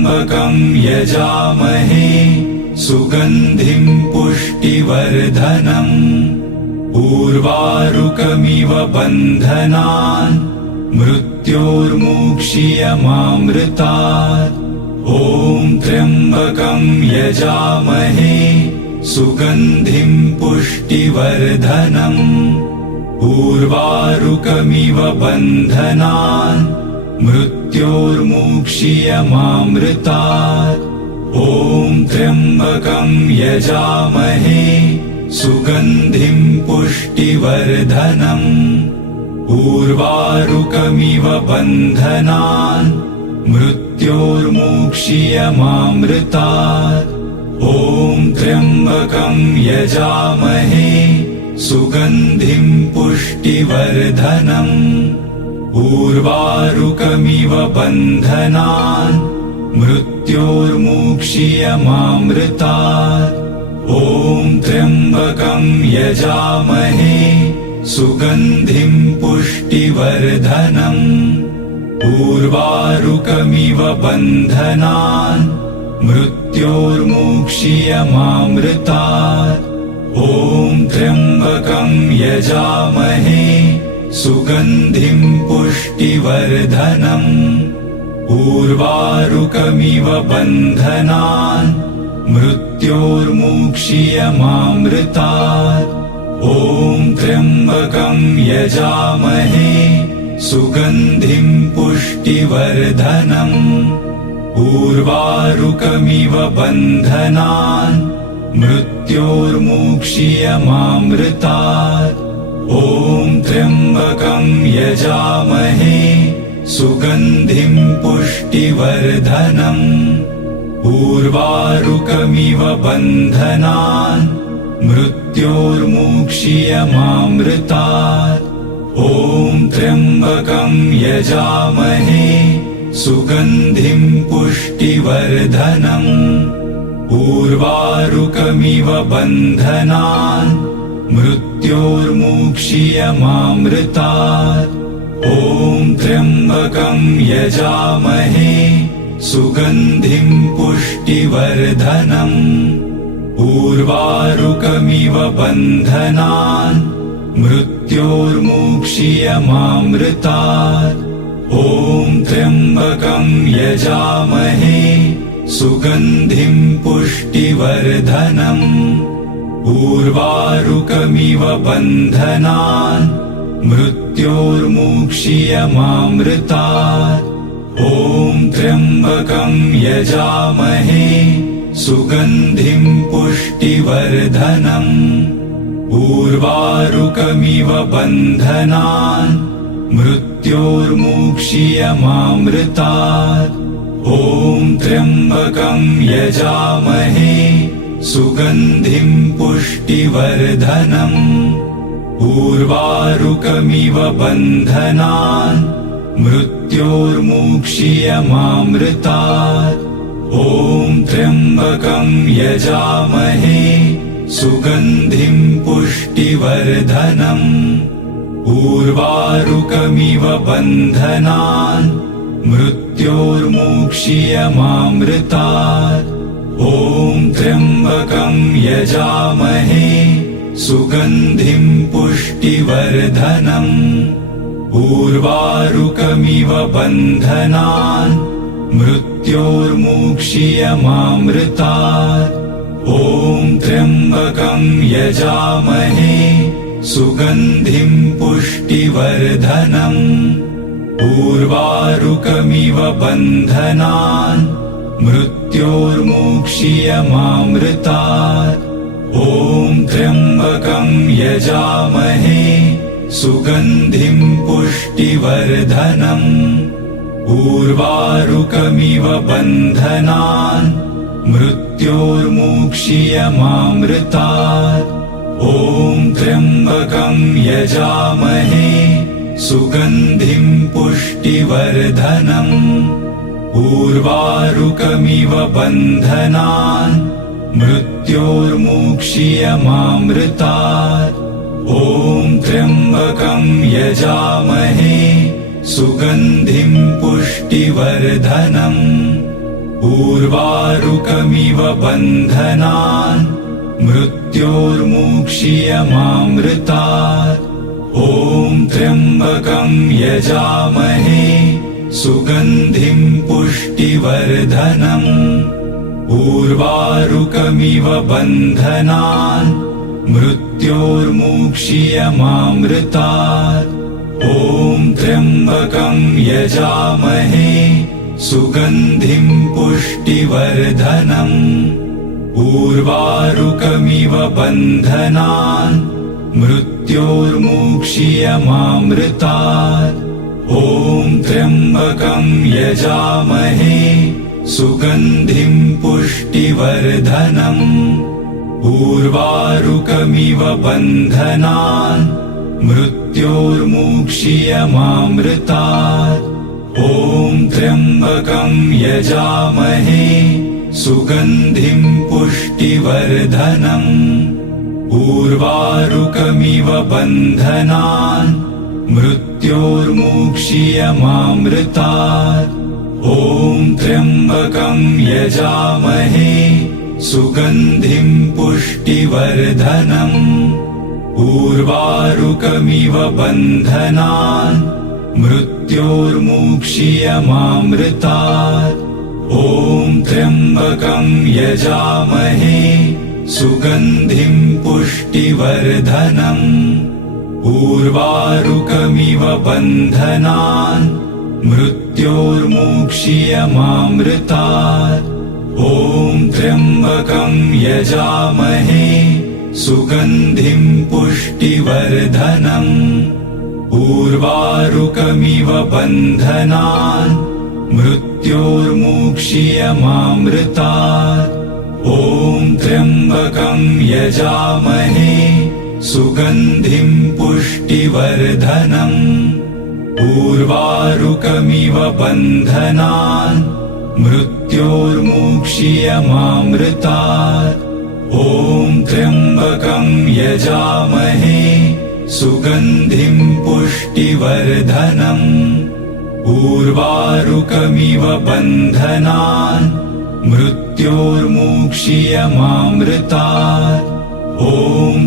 त्र्यम्बकं यजामहे सुगन्धिं पुष्टिवर्धनम् उर्वारुकमिव बन्धनान् मृत्योर्मुक्षीयमामृतात् ॐ त्र्यम्बकं यजामहे सुगन्धिं पुष्टिवर्धनम् उर्वारुकमिव बन्धनान् मृत्योर्मुक्षीयमामृतात् ॐ त्र्यम्बकं यजामहे सुगन्धिं पुष्टिवर्धनम् उर्वारुकमिव बन्धनान् मृत्योर्मुक्षीयमामृतात् ॐ त्र्यम्बकं यजामहे सुगन्धिं पुष्टिवर्धनम् उर्वारुकमिव बन्धनान् मृत्योर्मुक्षीयमामृतात् ॐ त्र्यम्बकं यजामहे सुगन्धिं पुष्टिवर्धनम् उर्वारुकमिव बन्धनान् मृत्योर्मुक्षीयमामृतात् ॐ त्र्यम्बकं यजामहे सुगन्धिं पुष्टिवर्धनम् उर्वारुकमिव बन्धनान् मृत्योर्मुक्षीयमामृतात् ॐ त्र्यम्बकं यजामहे सुगन्धिं पुष्टिवर्धनम् उर्वारुकमिव बन्धनान् मृत्योर्मुक्षीयमामृतात् ॐ त्र्यम्बकं यजामहे सुगन्धिं पुष्टिवर्धनम् उर्वारुकमिव बन्धनान् मृत्योर्मुक्षीयमामृतात् ॐ त्र्यम्बकं यजामहे सुगन्धिं पुष्टिवर्धनम् उर्वारुकमिव बन्धनान् मृत्योर्मुक्षीयमामृतात् ॐ त्र्यम्बकं यजामहे सुगन्धिं पुष्टिवर्धनम् उर्वारुकमिव बन्धनान् मृत्योर्मुक्षीयमामृतात् ॐ त्र्यम्बकं यजामहे सुगन्धिं पुष्टिवर्धनम् उर्वारुकमिव बन्धनान् मृत्योर्मुक्षीयमामृतात् ॐ त्र्यम्बकं यजामहे सुगन्धिं पुष्टिवर्धनम् उर्वारुकमिव बन्धनान् मृत्योर्मुक्षीयमामृतात् ॐ त्र्यम्बकं यजामहे सुगन्धिं पुष्टिवर्धनम् उर्वारुकमिव बन्धनान् मृत्योर्मुक्षीयमामृतात् ॐ त्र्यम्बकं यजामहे सुगन्धिं पुष्टिवर्धनम् उर्वारुकमिव बन्धनान् मृत्योर्मुक्षीयमामृतात् ॐ त्र्यम्बकं यजामहे सुगन्धिं पुष्टिवर्धनम् उर्वारुकमिव बन्धनान् मृत्योर्मुक्षीयमामृतात् ॐ त्र्यम्बकं यजामहे सुगन्धिं पुष्टिवर्धनम् उर्वारुकमिव बन्धनान् मृत्योर्मुक्षीयमामृतात् ॐ त्र्यम्बकं यजामहे सुगन्धिं पुष्टिवर्धनम् उर्वारुकमिव बन्धनान् मृत्योर्मुक्षीयमामृतात् ॐ त्र्यम्बकं यजामहे सुगन्धिं पुष्टिवर्धनम् उर्वारुकमिव बन्धनान् मृत्योर्मुक्षीयमामृतात् ॐ त्र्यम्बकं यजामहे सुगन्धिं पुष्टिवर्धनम् उर्वारुकमिव बन्धनान् मृत्योर्मुक्षीयमामृतात्। ॐ त्र्यम्बकं यजामहे सुगन्धिं पुष्टिवर्धनम्। उर्वारुकमिव बन्धनान् मृत्योर्मुक्षीयमामृतात्। ॐ त्र्यम्बकं यजामहे सुगन्धिं पुष्टिवर्धनम्। उर्वारुकमिव बन्धनान् मृत्योर्मुक्षीयमामृतात्। ॐ त्र्यम्बकं यजामहे सुगन्धिं पुष्टिवर्धनम्। उर्वारुकमिव बन्धनान् मृत्योर्मुक्षीयमामृतात्। ॐ त्र्यम्बकं यजामहे सुगन्धिं पुष्टिवर्धनम्। उर्वारुकमिव बन्धनान् मृत्योर्मुक्षीयमामृतात्। ॐ त्र्यम्बकं यजामहे सुगन्धिं पुष्टिवर्धनम्। उर्वारुकमिव बन्धनान् मृत्योर्मुक्षीयमामृतात्। ॐ त्र्यम्बकं यजामहे सुगन्धिं पुष्टिवर्धनम्। उर्वारुकमिव बन्धनान् मृत्योर्मुक्षीयमामृतात्। ॐ त्र्यम्बकं यजामहे सुगन्धिं पुष्टिवर्धनम्। उर्वारुकमिव बन्धनान् मृत्योर्मुक्षीयमामृतात्। ॐ त्र्यम्बकं यजामहे सुगन्धिं पुष्टिवर्धनम्। उर्वारुकमिव बन्धनान् मृत्योर्मुक्षीयमामृतात्। ॐ त्र्यम्बकं यजामहे सुगन्धिं पुष्टिवर्धनम्। उर्वारुकमिव बन्धनान् मृत्योर्मुक्षीयमामृतात्। ॐ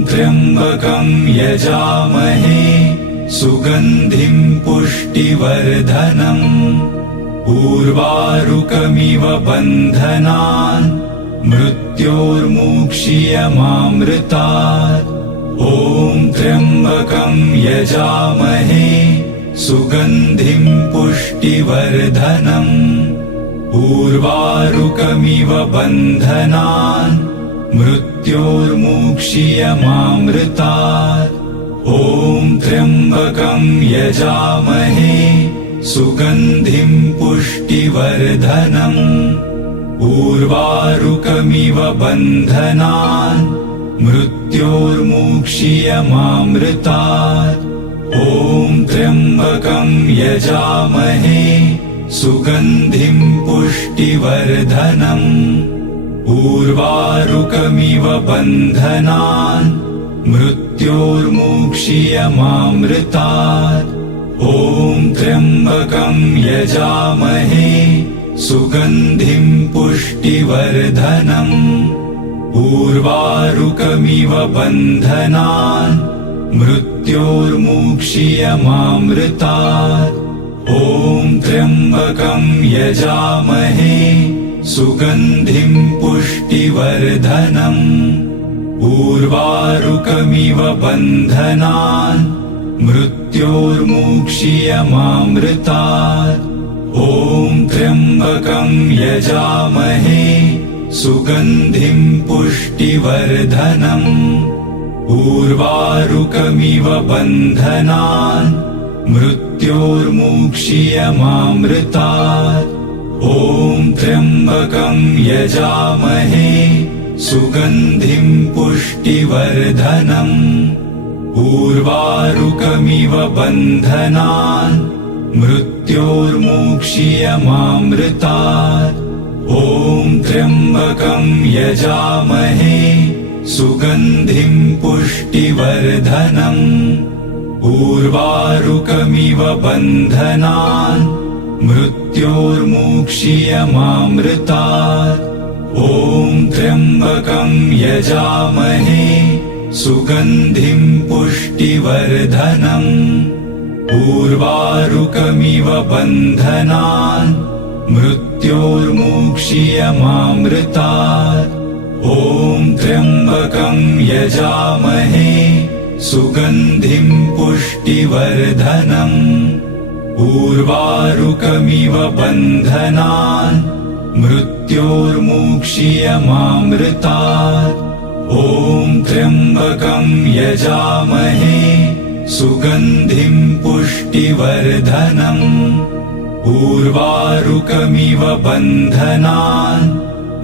त्र्यम्बकं यजामहे सुगन्धिं पुष्टिवर्धनम्। उर्वारुकमिव बन्धनान् मृत्योर्मुक्षीयमामृतात्। ॐ त्र्यम्बकं यजामहे सुगन्धिं पुष्टिवर्धनम्। उर्वारुकमिव बन्धनान् मृत्योर्मुक्षीयमामृतात्। ॐ त्र्यम्बकं यजामहे सुगन्धिं पुष्टिवर्धनम्। उर्वारुकमिव बन्धनान् मृत्योर्मुक्षीयमामृतात्। ॐ त्र्यम्बकं यजामहे सुगन्धिं पुष्टिवर्धनम्। उर्वारुकमिव बन्धनान् मृत्योर्मुक्षीयमामृतात्। ॐ त्र्यम्बकं यजामहे सुगन्धिं पुष्टिवर्धनम्। उर्वारुकमिव बन्धनान् मृत्योर्मुक्षीयमामृतात्। ॐ त्र्यम्बकं यजामहे सुगन्धिं पुष्टिवर्धनम्। उर्वारुकमिव बन्धनान् मृत्योर्मुक्षीयमामृतात्। ॐ त्र्यम्बकं यजामहे सुगन्धिं पुष्टिवर्धनम्। उर्वारुकमिव बन्धनान् मृत्योर्मुक्षीयमामृतात्। ॐ त्र्यम्बकं यजामहे सुगन्धिं पुष्टिवर्धनम्। उर्वारुकमिव बन्धनान् मृत्योर्मुक्षीयमामृतात्। ॐ त्र्यम्बकं यजामहे सुगन्धिं पुष्टिवर्धनम्। उर्वारुकमिव बन्धनान् मृत्योर्मुक्षीयमामृतात्। ॐ त्र्यम्बकं यजामहे सुगन्धिं पुष्टिवर्धनम्। उर्वारुकमिव बन्धनान् मृत्योर्मुक्षीयमामृतात्। ॐ त्र्यम्बकं यजामहे सुगन्धिं पुष्टिवर्धनम्। उर्वारुकमिव बन्धनान् मृत्योर्मुक्षीयमामृतात्। ॐ त्र्यम्बकं यजामहे सुगन्धिं पुष्टिवर्धनम्। उर्वारुकमिव बन्धनान्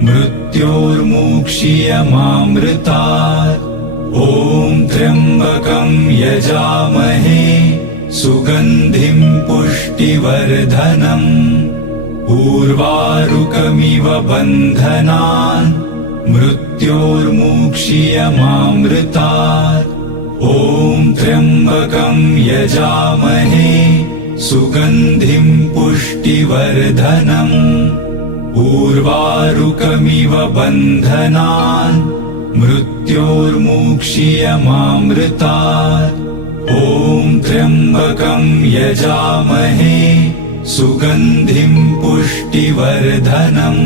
मृत्योर्मुक्षीयमामृतात्। ॐ त्र्यम्बकं यजामहे सुगन्धिं पुष्टिवर्धनम्। उर्वारुकमिव बन्धनान् मृत्योर्मुक्षीयमामृतात्। ॐ त्र्यम्बकं यजामहे सुगन्धिं पुष्टिवर्धनम्। उर्वारुकमिव बन्धनान् मृत्योर्मुक्षीयमामृतात्। ॐ त्र्यम्बकं यजामहे सुगन्धिं पुष्टिवर्धनम्।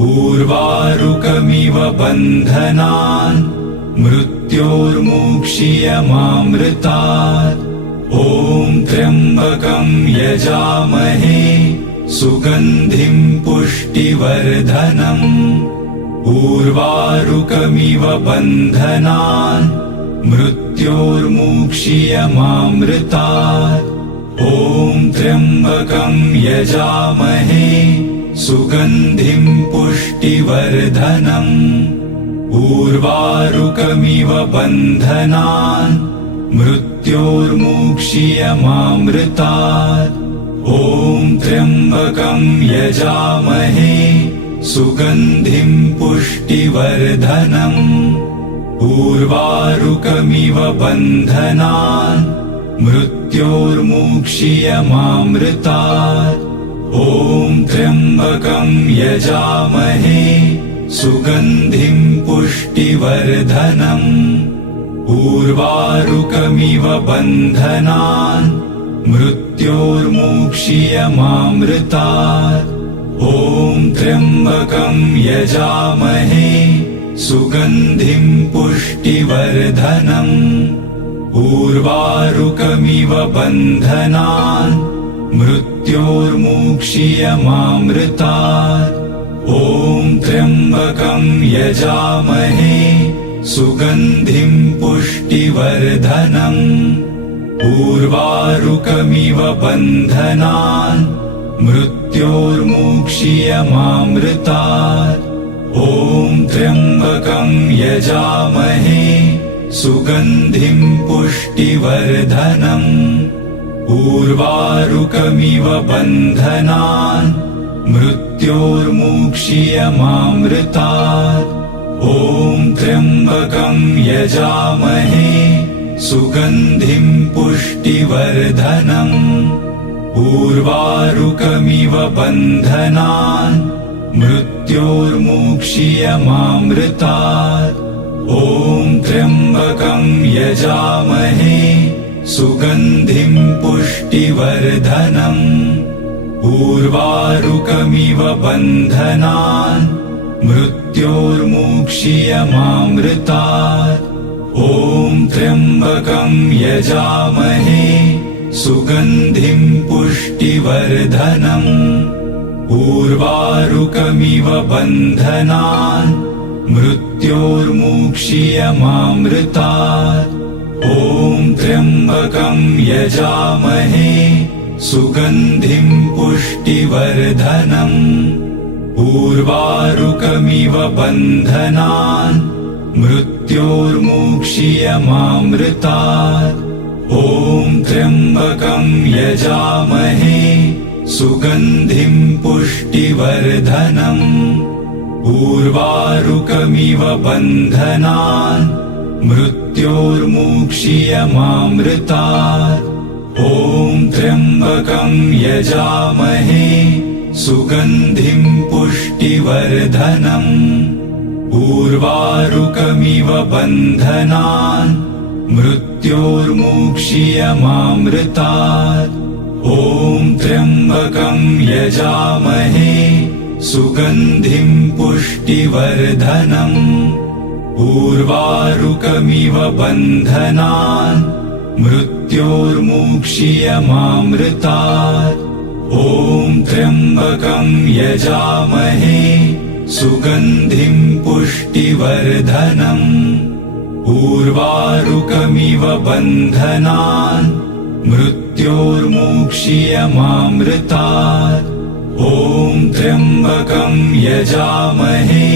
उर्वारुकमिव बन्धनान् मृत्योर्मुक्षीयमामृतात्। ॐ त्र्यम्बकं यजामहे सुगन्धिं पुष्टिवर्धनम्। उर्वारुकमिव बन्धनान् मृत्योर्मुक्षीयमामृतात्। ॐ त्र्यम्बकं यजामहे सुगन्धिं पुष्टिवर्धनम्। उर्वारुकमिव बन्धनान् मृत्योर्मुक्षीयमामृतात्। ॐ त्र्यम्बकं यजामहे सुगन्धिं पुष्टिवर्धनम्। उर्वारुकमिव बन्धनान् मृत्योर्मुक्षीयमामृतात्। ॐ त्र्यम्बकं यजामहे सुगन्धिं पुष्टिवर्धनम्। उर्वारुकमिव बन्धनान् मृत्योर्मुक्षीयमामृतात्। ॐ त्र्यम्बकं यजामहे सुगन्धिं पुष्टिवर्धनम्। उर्वारुकमिव बन्धनान् मृत्योर्मुक्षीयमामृतात्। ॐ त्र्यम्बकं यजामहे सुगन्धिं पुष्टिवर्धनम्। उर्वारुकमिव बन्धनान् मृत्योर्मुक्षीयमामृतात्। ॐ त्र्यम्बकं यजामहे सुगन्धिं पुष्टिवर्धनम्। उर्वारुकमिव बन्धनान् मृत्योर्मुक्षीयमामृतात्। ॐ त्र्यम्बकं यजामहे सुगन्धिं पुष्टिवर्धनम्। उर्वारुकमिव बन्धनान् मृत्योर्मुक्षीयमामृतात्। ॐ त्र्यम्बकं यजामहे सुगन्धिं पुष्टिवर्धनम्। उर्वारुकमिव बन्धनान् मृत्योर्मुक्षीयमामृतात्। ॐ त्र्यम्बकं यजामहे सुगन्धिं पुष्टिवर्धनम्। उर्वारुकमिव बन्धनान् मृत्योर्मुक्षीयमामृतात्। ॐ त्र्यम्बकं यजामहे सुगन्धिं पुष्टिवर्धनम्। उर्वारुकमिव बन्धनान् मृत्योर्मुक्षीयमामृतात्। ॐ त्र्यम्बकं यजामहे सुगन्धिं पुष्टिवर्धनम्। उर्वारुकमिव बन्धनान् मृत्योर्मुक्षीयमामृतात्। ॐ त्र्यम्बकं यजामहे सुगन्धिं पुष्टिवर्धनम् उर्वारुकमिव बन्धनान् मृत्योर्मुक्षीयमामृतात् ॐ त्र्यम्बकं यजामहे सुगन्धिं पुष्टिवर्धनम् उर्वारुकमिव बन्धनान् मृत्योर्मुक्षीयमामृतात् ॐ त्र्यम्बकं यजामहे सुगन्धिं पुष्टिवर्धनम् उर्वारुकमिव बन्धनान् मृत्योर्मुक्षीयमामृतात् ॐ त्र्यम्बकं यजामहे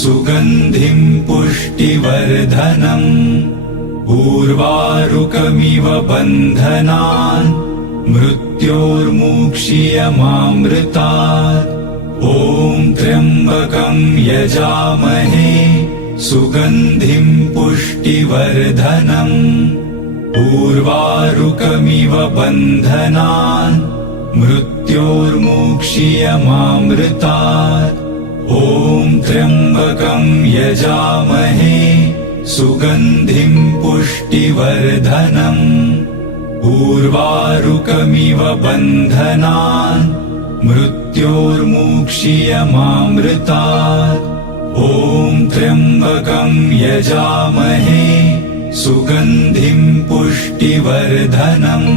सुगन्धिं पुष्टिवर्धनम् उर्वारुकमिव बन्धनान् मृत्योर्मुक्षीयमामृतात् ॐ त्र्यम्बकं यजामहे सुगन्धिं पुष्टिवर्धनम् उर्वारुकमिव बन्धनान् मृत्योर्मुक्षीयमामृतात् ॐ त्र्यम्बकं यजामहे सुगन्धिं पुष्टिवर्धनम् उर्वारुकमिव बन्धनान् मृत्योर्मुक्षीयमामृतात् ॐ त्र्यम्बकं यजामहे सुगन्धिं पुष्टिवर्धनम्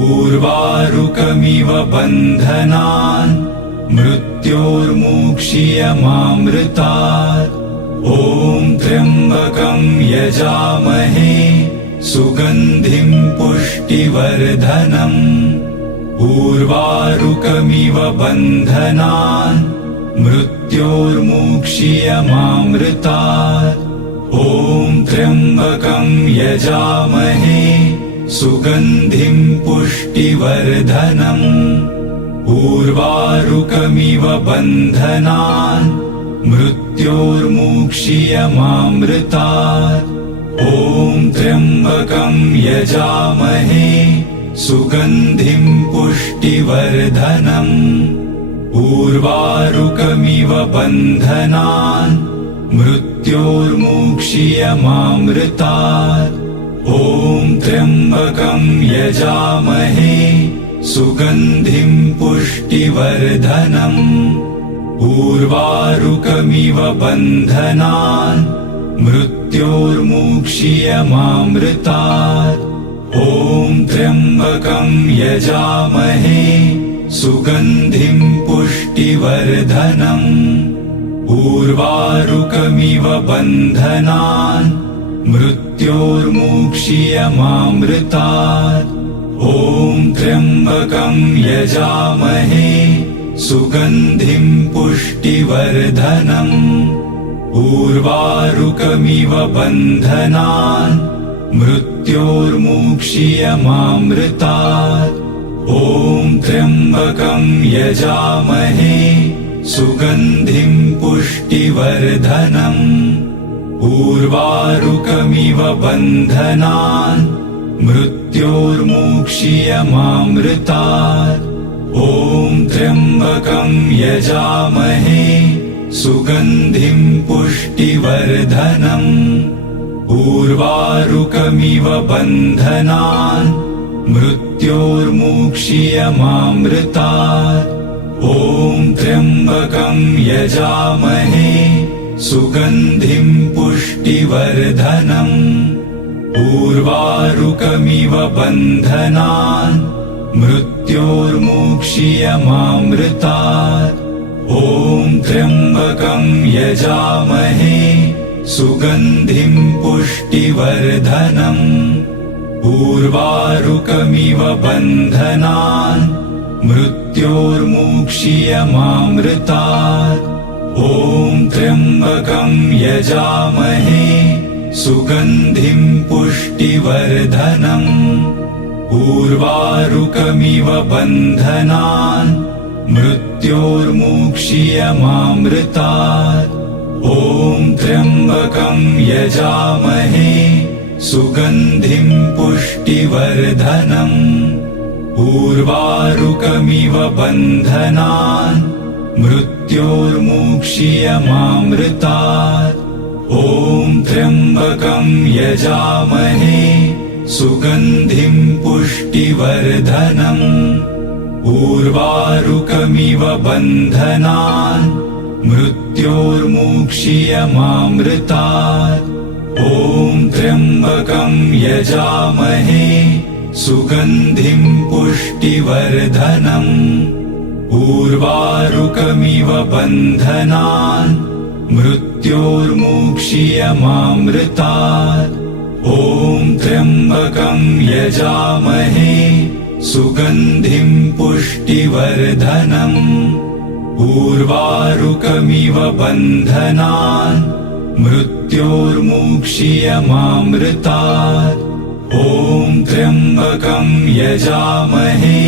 उर्वारुकमिव बन्धनान् मृत्योर्मुक्षीयमामृतात् ॐ त्र्यम्बकं यजामहे सुगन्धिं पुष्टिवर्धनम् उर्वारुकमिव बन्धनान् मृत्योर्मुक्षीयमामृतात् ॐ त्र्यम्बकं यजामहे सुगन्धिं पुष्टिवर्धनम् उर्वारुकमिव बन्धनान् मृत्योर्मुक्षीयमामृतात् ॐ त्र्यम्बकं यजामहे सुगन्धिं पुष्टिवर्धनम् उर्वारुकमिव बन्धनान् मृत्योर्मुक्षीयमामृतात् ॐ त्र्यम्बकं यजामहे सुगन्धिं पुष्टिवर्धनम् उर्वारुकमिव बन्धनान् मृत्योर्मुक्षीयमामृतात् ॐ त्र्यम्बकं यजामहे सुगन्धिं पुष्टिवर्धनम् उर्वारुकमिव बन्धनान् मृत्योर्मुक्षीयमामृतात् ॐ त्र्यम्बकं यजामहे सुगन्धिं पुष्टिवर्धनम् उर्वारुकमिव बन्धनान् मृत्योर्मुक्षीयमामृतात् ॐ त्र्यम्बकं यजामहे सुगन्धिं पुष्टिवर्धनम् उर्वारुकमिव बन्धनान् मृत्योर्मुक्षीयमामृतात् ॐ त्र्यम्बकं यजामहे सुगन्धिं पुष्टिवर्धनम् उर्वारुकमिव बन्धनान् मृत्योर्मुक्षीयमामृतात् ॐ त्र्यम्बकं यजामहे सुगन्धिं पुष्टिवर्धनम् उर्वारुकमिव बन्धनान् मृत्योर्मुक्षीयमामृतात् ॐ त्र्यम्बकं यजामहे सुगन्धिं पुष्टिवर्धनम् उर्वारुकमिव बन्धनान् मृत्योर्मुक्षीयमामृतात् ॐ त्र्यम्बकं यजामहे सुगन्धिं पुष्टिवर्धनम् उर्वारुकमिव बन्धनान् मृत्योर्मुक्षीयमामृतात् ॐ त्र्यम्बकं यजामहे सुगन्धिं पुष्टिवर्धनम् उर्वारुकमिव बन्धनान् मृत्योर्मुक्षीयमामृतात् ॐ त्र्यम्बकं यजामहे सुगन्धिं पुष्टिवर्धनम् उर्वारुकमिव बन्धनान् मृत्योर्मुक्षीयमामृतात् ॐ त्र्यम्बकं यजामहे सुगन्धिं पुष्टिवर्धनम् उर्वारुकमिव बन्धनान् मृत्योर्मुक्षीयमामृतात् ॐ त्र्यम्बकं यजामहे सुगन्धिं पुष्टिवर्धनम् उर्वारुकमिव बन्धनान् मृत्योर्मुक्षीयमामृतात् ॐ त्र्यम्बकं यजामहे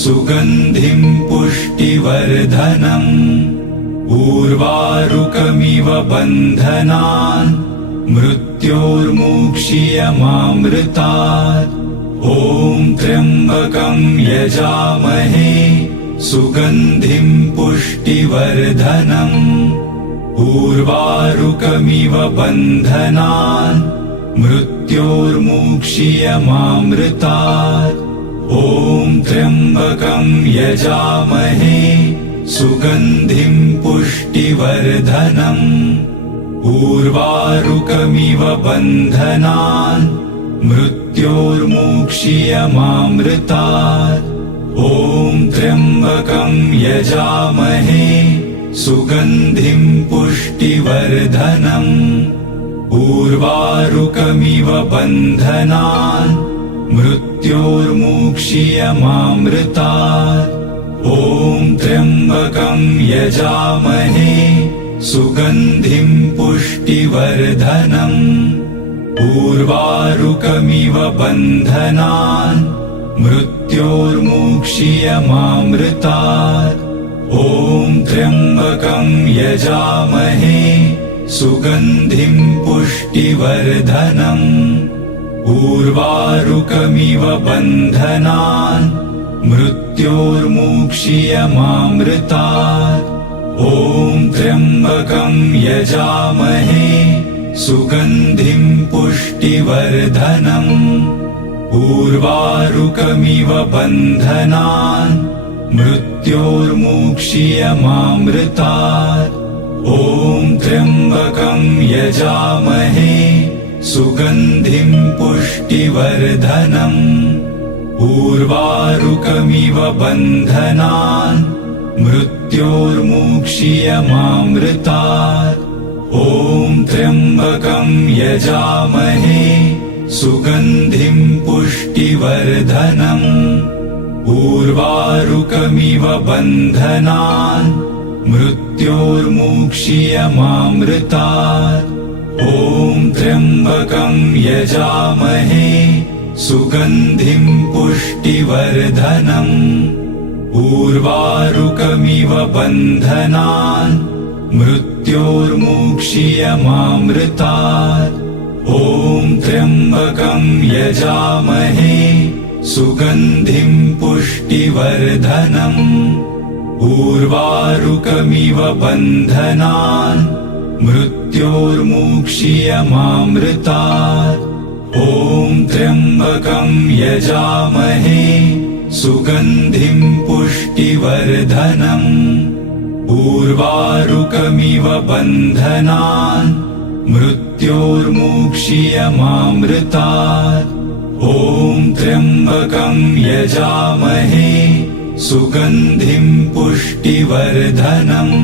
सुगन्धिं पुष्टिवर्धनम् उर्वारुकमिव बन्धनान् मृत्योर्मुक्षीयमामृतात् ॐ त्र्यम्बकं यजामहे सुगन्धिं पुष्टिवर्धनम् उर्वारुकमिव बन्धनान् मृत्योर्मुक्षीयमामृतात् ॐ त्र्यम्बकं यजामहे सुगन्धिं पुष्टिवर्धनम् उर्वारुकमिव बन्धनान् मृत्योर्मुक्षीयमामृतात् ॐ त्र्यम्बकं यजामहे सुगन्धिं पुष्टिवर्धनम् उर्वारुकमिव बन्धनान् मृत्योर्मुक्षीयमामृतात् ॐ त्र्यम्बकं यजामहे सुगन्धिं पुष्टिवर्धनम् उर्वारुकमिव बन्धनान् मृत्योर्मुक्षीयमामृतात् ॐ त्र्यम्बकं यजामहे सुगन्धिं पुष्टिवर्धनम् उर्वारुकमिव बन्धनान् मृत्योर्मुक्षीयमामृतात् ॐ त्र्यम्बकं यजामहे सुगन्धिं पुष्टिवर्धनम् उर्वारुकमिव बन्धनान् मृत्योर्मुक्षीयमामृतात् ॐ त्र्यम्बकं यजामहे सुगन्धिं पुष्टिवर्धनम् उर्वारुकमिव बन्धनान् मृत्योर्मुक्षीयमामृतात् ॐ त्र्यम्बकं यजामहे सुगन्धिं पुष्टिवर्धनम् उर्वारुकमिव बन्धनान् मृत्योर्मुक्षीयमामृतात् ॐ त्र्यम्बकं यजामहे सुगन्धिं पुष्टिवर्धनम् उर्वारुकमिव बन्धनान् मृत्योर्मुक्षीयमामृतात् ॐ त्र्यम्बकं यजामहे सुगन्धिं पुष्टिवर्धनम् उर्वारुकमिव बन्धनान् मृत्योर्मुक्षीयमामृतात् ॐ त्र्यम्बकं यजामहे सुगन्धिं पुष्टिवर्धनम् उर्वारुकमिव बन्धनान् मृत्योर्मुक्षीयमामृतात् ॐ त्र्यम्बकं यजामहे सुगन्धिं पुष्टिवर्धनम्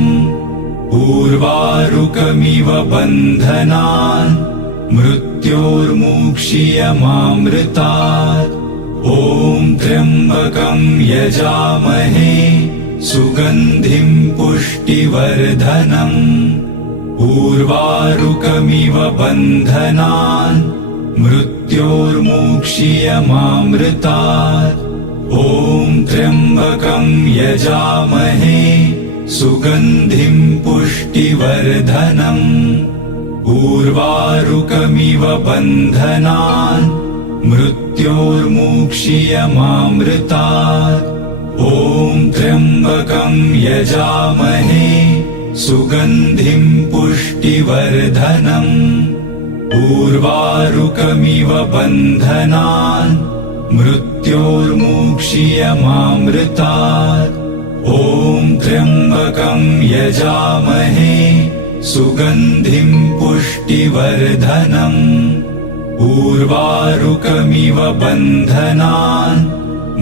उर्वारुकमिव बन्धनान् मृत्योर्मुक्षीयमामृतात् ॐ त्र्यम्बकं यजामहे सुगन्धिं पुष्टिवर्धनम् उर्वारुकमिव बन्धनान् मृत्योर्मुक्षीयमामृतात् ॐ त्र्यम्बकं यजामहे सुगन्धिं पुष्टिवर्धनम् उर्वारुकमिव बन्धनान् मृत्योर्मुक्षीयमामृतात्। ॐ त्र्यम्बकं यजामहे सुगन्धिं पुष्टिवर्धनम्। उर्वारुकमिव बन्धनान् मृत्योर्मुक्षीयमामृतात्। ॐ त्र्यम्बकं यजामहे सुगन्धिं पुष्टिवर्धनम्। उर्वारुकमिव बन्धनान्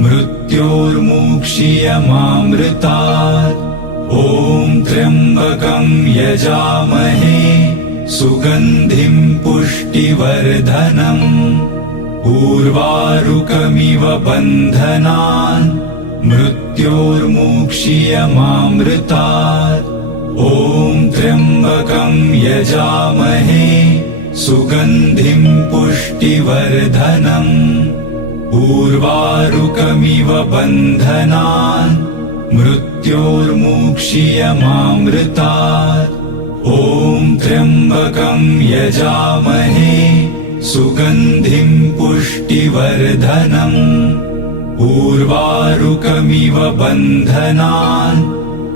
मृत्योर्मुक्षीयमामृतात्। ॐ त्र्यम्बकं यजामहे सुगन्धिं पुष्टिवर्धनम्। उर्वारुकमिव बन्धनान् मृत्योर्मुक्षीयमामृतात्। ॐ त्र्यम्बकं यजामहे सुगन्धिं पुष्टिवर्धनम्। उर्वारुकमिव बन्धनान् मृत्योर्मुक्षीयमामृतात्। ॐ त्र्यम्बकं यजामहे सुगन्धिं पुष्टिवर्धनम्। उर्वारुकमिव बन्धनान्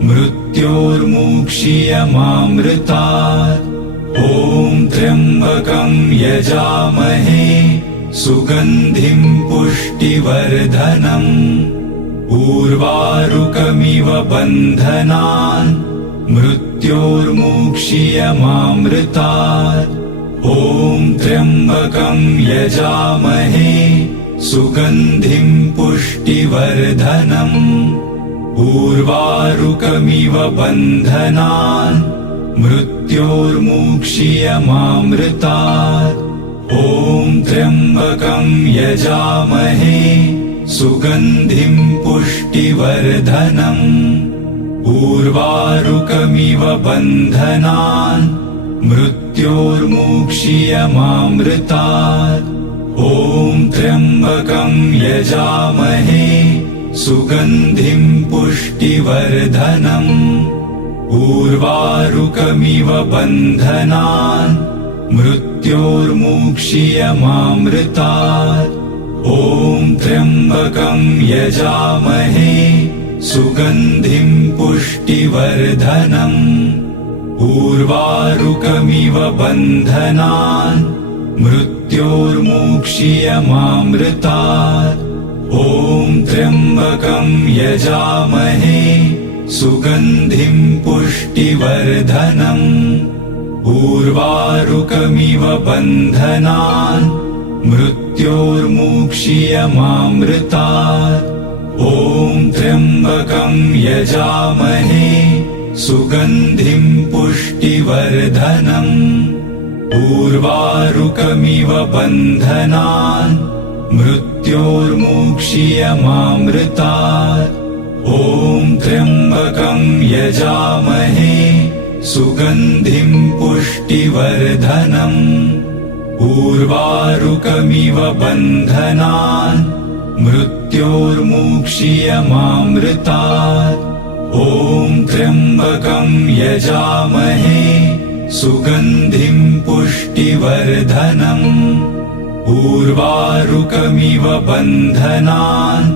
मृत्योर्मुक्षीयमामृतात्। ॐ त्र्यम्बकं यजामहे सुगन्धिं पुष्टिवर्धनम्। उर्वारुकमिव बन्धनान् मृत्योर्मुक्षीयमामृतात्। ॐ त्र्यम्बकं यजामहे सुगन्धिं पुष्टिवर्धनम्। उर्वारुकमिव बन्धनान् मृत्योर्मुक्षीयमामृतात्। ॐ त्र्यम्बकं यजामहे सुगन्धिं पुष्टिवर्धनम्। उर्वारुकमिव बन्धनान् मृत्योर्मुक्षीयमामृतात्। ॐ त्र्यम्बकं यजामहे सुगन्धिं पुष्टिवर्धनम्। उर्वारुकमिव बन्धनान् मृत्योर्मुक्षीयमामृतात्। ॐ त्र्यम्बकं यजामहे सुगन्धिं पुष्टिवर्धनम्। उर्वारुकमिव बन्धनान् मृत्योर्मुक्षीयमामृतात्। ॐ त्र्यम्बकं यजामहे सुगन्धिं पुष्टिवर्धनम्। उर्वारुकमिव बन्धनान् मृत्योर्मुक्षीयमामृतात्। ॐ त्र्यम्बकं यजामहे सुगन्धिं पुष्टिवर्धनम्। उर्वारुकमिव बन्धनान् मृत्योर्मुक्षीयमामृतात्। ॐ त्र्यम्बकं यजामहे सुगन्धिं पुष्टिवर्धनम्। उर्वारुकमिव बन्धनान् मृत्योर्मुक्षीयमामृतात्। ॐ त्र्यम्बकं यजामहे सुगन्धिं पुष्टिवर्धनम्। उर्वारुकमिव बन्धनान्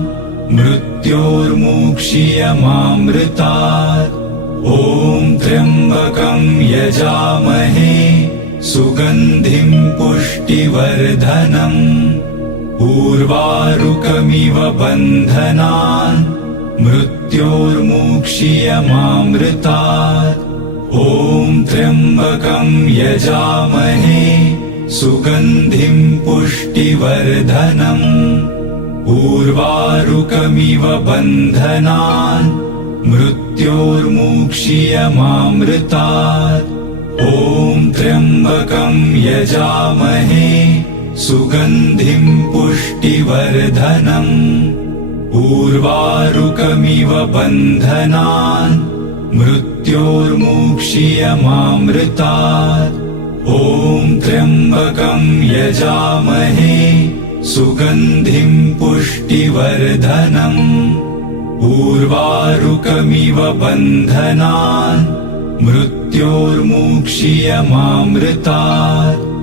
मृत्योर्मुक्षीयमामृतात्। ॐ त्र्यम्बकं यजामहे सुगन्धिं पुष्टिवर्धनम्। उर्वारुकमिव बन्धनान् मृत्योर्मुक्षीयमामृतात्। ॐ त्र्यम्बकं यजामहे सुगन्धिं पुष्टिवर्धनम्। उर्वारुकमिव बन्धनान् मृत्योर्मुक्षीयमामृतात्। ॐ त्र्यम्बकं यजामहे सुगन्धिं पुष्टिवर्धनम्। उर्वारुकमिव बन्धनान् मृत्योर्मुक्षीयमामृतात्। ॐ त्र्यम्बकं यजामहे सुगन्धिं पुष्टिवर्धनम्। उर्वारुकमिव बन्धनान् मृत्योर्मुक्षीयमामृतात्। मृत्योर्मुक्षीयमामृतात्